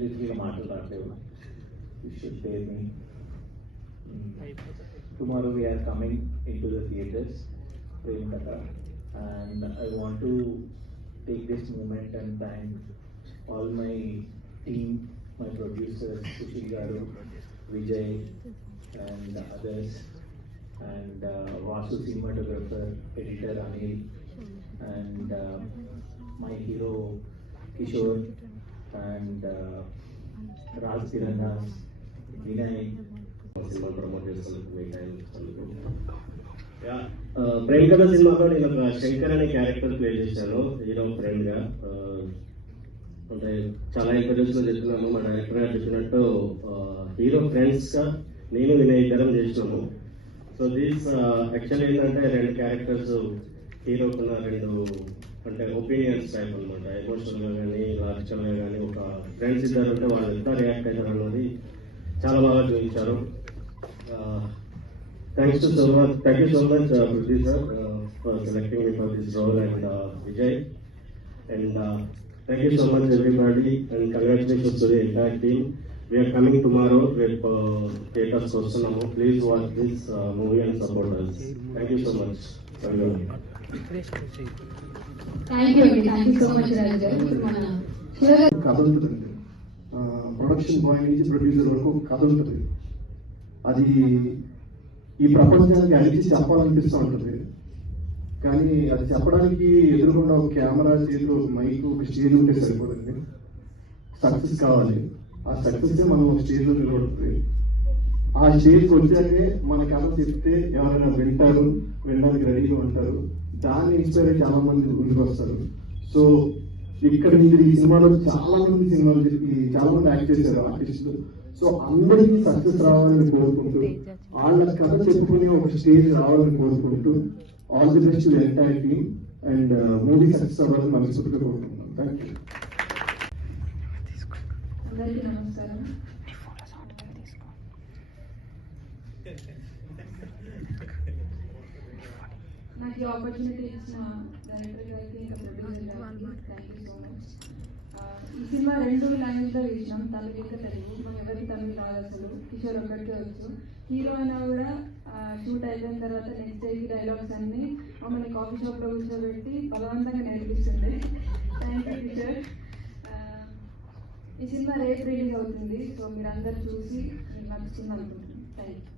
literally matter రాట్లేదు. You should pay me. Tomorrow we are coming into the theatres, Prem Katha, and I want to take this moment and thank all my team, my producers, Sushil Garu, Vijay, and others, and Vasu cinematographer, editor Anil, and my hero Kishore, and Raj Tirandas, Vinay. Cinema promote చేస్తున్నందుకు మీ time Prem కథ సినిమాలో నేను ఒక శంకర్ అనే character play చేశాను hero friend గా. అంటే చాలా ఇంటర్వ్యూస్ లో చెప్తున్నాము, మా డైరెక్టర్ గారు చెప్పినట్టు హీరో ఫ్రెండ్స్ గా నేను వినయ్ ఇద్దరం చేసినాము. సో దీస్ యాక్చువల్లీ ఏంటంటే రెండు క్యారెక్టర్స్ హీరోకున్న రెండు అంటే ఒపీనియన్స్ టైప్ అనమాట. ఎమోషనల్ గా కానీ లాజికల్ గా కానీ ఒక ఫ్రెండ్స్ ఇద్దరు ఉంటే వాళ్ళు ఎంత రియాక్ట్ అవుతారు అన్నది చాలా బాగా చూపించారు. Thank you so much, Prithvi sir, for selecting me for this role, and Vijay, and thank you so much everybody, and congratulations to the entire team. We are coming tomorrow with theaters Kostunamu. Please watch this movie and support us. Thank you so much everyone. Thank you so much Raj. కథ ఉంటుంది, production bye నుంచి producer వరకు కథ ఉంటుంది. అది ఈ ప్రపంచానికి అడిగి చెప్పాలనిపిస్తూ ఉంటుంది, కానీ అది చెప్పడానికి ఎదురుకుండా ఒక కెమెరా, చేతిలో ఒక మైక్, ఒక స్టేజ్ ఉంటే సరిపోతుంది. సక్సెస్ కావాలి, ఆ సక్సెస్ మనం ఒక స్టేజ్లో నిలబడుతుంది. ఆ స్టేజ్కి వచ్చాకే మన కథ చెప్తే ఎవరైనా వింటారు, వినడానికి రెడీగా ఉంటారు. దాన్ని ఇన్స్పైర్ అయ్యి చాలా మంది ముందుకు వస్తారు. సో ఇక్కడ మీరు ఈ సినిమాలో చాలా మంది యాక్ట్ చేశారు ఆర్టిస్టులు. సో అందరికీ సక్సెస్ రావాలని కోరుకుంటూ, వాళ్ళ కథ చెప్పుకునే ఒక స్టేజ్ రావాలని కోరుకుంటూ, all the best to the entire team, and movie success అవ్వాలని మనస్ఫూర్తిగా కోరుకుంటున్నాం. Thank you. అందరికీ నమస్కారం. నాకు ఈ ఆపర్చునిటీ ఇచ్చిన డైరెక్టర్ గారికి, ఇంకా ప్రొడ్యూసర్ గారికి థ్యాంక్ యూ సో మచ్. ఈ సినిమా 2 లాంగ్వేజ్లో తీసినాం, తమిళ ఇంకా తెలుగు. మనం ఎవరికి తమిళ రాదు అసలు, కిషోర్ ఒక్కడికే వచ్చు. హీరో అయినా కూడా షూట్ అయిపోయిన తర్వాత నెక్స్ట్ డే డైలాగ్స్ అన్ని మమ్మల్ని కాఫీ షాప్లో కూర్చోబెట్టి బలవంతంగా నేర్పిస్తుండే. Thank you Kishore. ఈ సినిమా రేపు రిలీజ్ అవుతుంది, సో మీరు అందరు చూసి మీకు నచ్చుతుంది అనుకుంటున్నాను. Thank you.